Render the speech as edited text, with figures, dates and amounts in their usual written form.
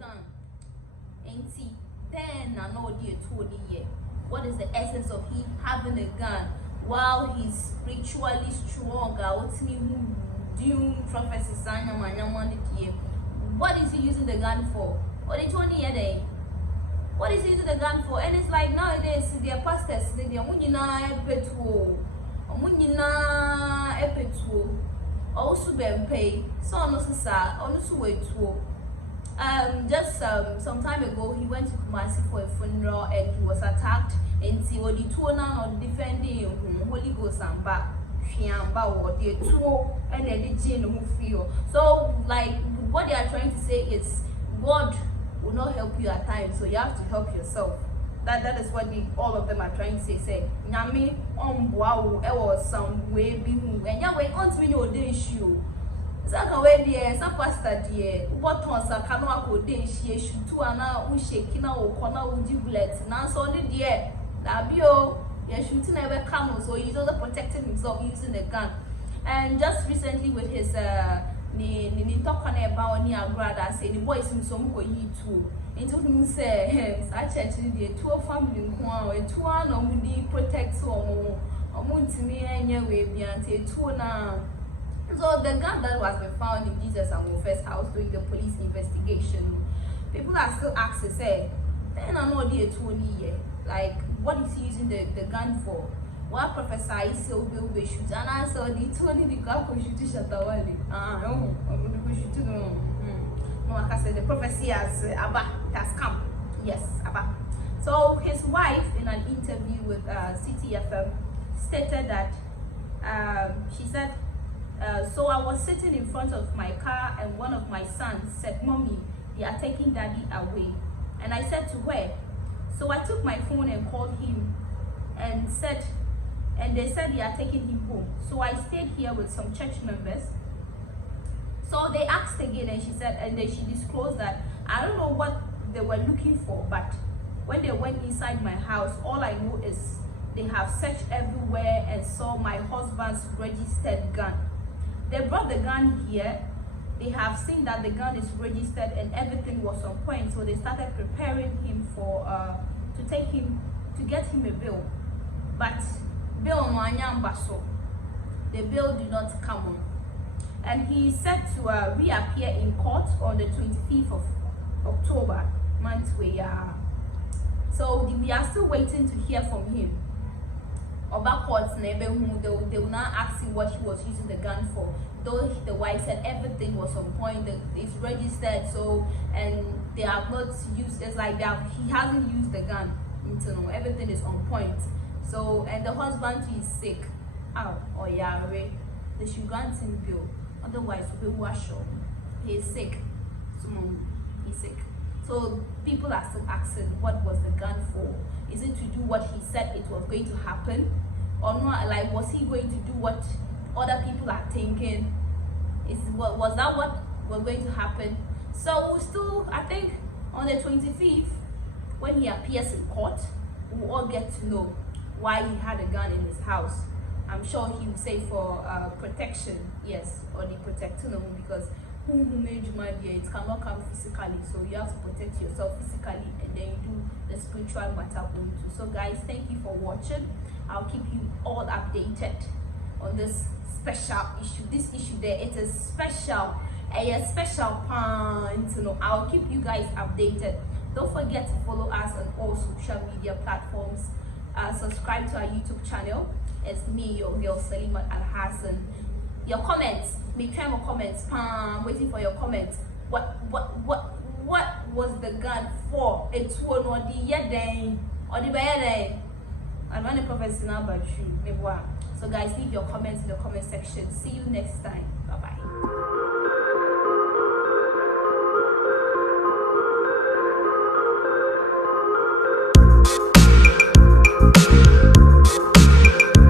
gun. Ain't he? Then I know the 20 year. What is the essence of him having a gun while he's spiritually strong? What is he using the gun for? What is 20 year day? What is he using the gun for? And it's like nowadays their pastors they also been paid. So just some time ago he went to Kumasi for a funeral and he was attacked and he was defending Holy Ghost and back or the two and they didn't feel. So like what they are trying to say is God will not help you at times, so you have to help yourself. That is what all of them are trying to say. Nyame wow was some way be and ya way on me no day issue. Saka way there, some pastor there, what on sa canoa ko day she shoot to ana who shaking or corner would you bullet. Now so the dear Labio, you're shooting away camo, so he's also protecting himself using the gun. And just recently with his ni talk on about near brother say the boys in some go you too. Into him say I church the two family or two no mudi protect or me and way beyond two now. So the gun that was found in Jesus Ahoufe house during the police investigation, people are still asking say, then I know the 20 year. Like what is he using the gun for? What prophesy so will be shoot and I saw the 20 the gun for shooting Shatawali. No, I'm going to shoot no. Like I said, the prophecy has come. Yes, Abba. So his wife, in an interview with CTFM, stated that she said, so I was sitting in front of my car and one of my sons said, "Mommy, they are taking Daddy away." And I said to her, so I took my phone and called him and they said they are taking him home. So I stayed here with some church members. So they asked again and she said, and then she disclosed that I don't know what they were looking for, but when they went inside my house, all I know is they have searched everywhere and saw my husband's registered gun. They brought the gun here. They have seen that the gun is registered and everything was on point. So they started preparing him for to get him a bill. But bill the bill did not come on. And he is set to reappear in court on the 25th of October, month we are. So we are still waiting to hear from him. About courts, they will now ask him what he was using the gun for. Though the wife said everything was on point, it's registered, so and they have not used. It's like that he hasn't used the gun. Everything is on point. So and the husband is sick. They should grant him bill. Otherwise, we'll wash him. He is sick. He's sick. So people are still asking, what was the gun for? Is it to do what he said it was going to happen, or not? Like, was he going to do what other people are thinking? Was that what was going to happen? So we still, I think, on the 25th, when he appears in court, we'll all get to know why he had a gun in his house. I'm sure he will say for protection, yes, or the protecting them, because who made you my dear, it cannot come physically, so you have to protect yourself physically and then you do the spiritual matter too. So guys, thank you for watching. I'll keep you all updated on this special issue. This issue there, it is special, a special point. I'll keep you guys updated. Don't forget to follow us on all social media platforms. Subscribe to our YouTube channel. It's me, your girl Salima Al-Hassan. Your comments, make time of comments. Waiting for your comments. What was the gun for? It's one or the year or the bad. I'm not a professional, but true. So guys, leave your comments in the comment section. See you next time.